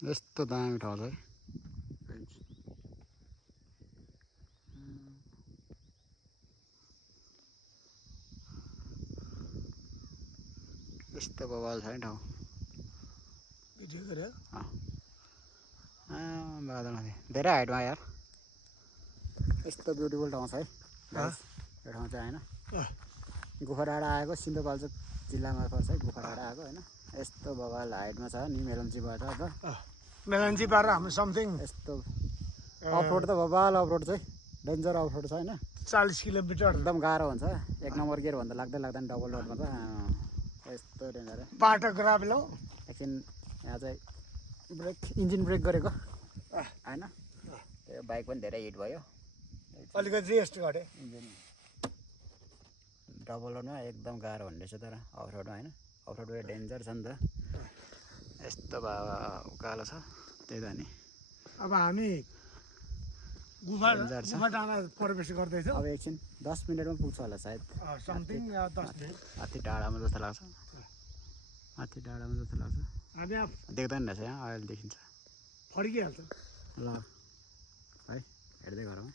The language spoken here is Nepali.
यस्तो दामी ठाउँ छ है। यस्तो बवाल छ है ठाउँ। भिडियो गरे बादलमाथि धेरै हाइटमा यार। यस्तो ब्युटिफुल ठाउँ छ है गाइस यो ठाउँ चाहिँ होइन। गोखराडाँडा आएको सिन्धुपाल्चोक जिल्लामा पर्छ है गोखराडाँडा आएको होइन। यस्तो बवाल हाइटमा छ नि मेलम्चीबाट त मेलन्चीबाट हाम्रो समथिङ यस्तो अफरोड त बवाल अफरोड चाहिँ डेन्जर अफरोड छ होइन। 40 किलोमिटर एकदम गाह्रो हुन्छ एक नम्बर गियर भन्दा लाग्दैन डबल रोडमा त यस्तो डेन्जर। बाटो ग्राभेल हो एकछिन यहाँ चाहिँ ब्रेक इन्जिन ब्रेक गरेको होइन। त्यो बाइक पनि धेरै हिट भयो अलिकति रेस्ट गरे इन्जिन डबल रोडमा एकदम गाह्रो हुने रहेछ तर अफरोडमा होइन। अफरोड डेन्जर छ नि त यस्तो उकालो छ त्यही त नि। अब हामी गुफा डेन्जर छ। गुफा डाँडा प्रवेश गर्दैछौँ अब एकछिन 10 मिनटमा पुग्छ होला सायद समथिङ 10 मिनट माथि डाँडामा जस्तो लाग्छ। माथि डाँडामा जस्तो लाग्छ हामी अब देख्दैन रहेछ यहाँ अहिले देखिन्छ फर्किहाल्छौँ ल है हेर्दै गरौँ।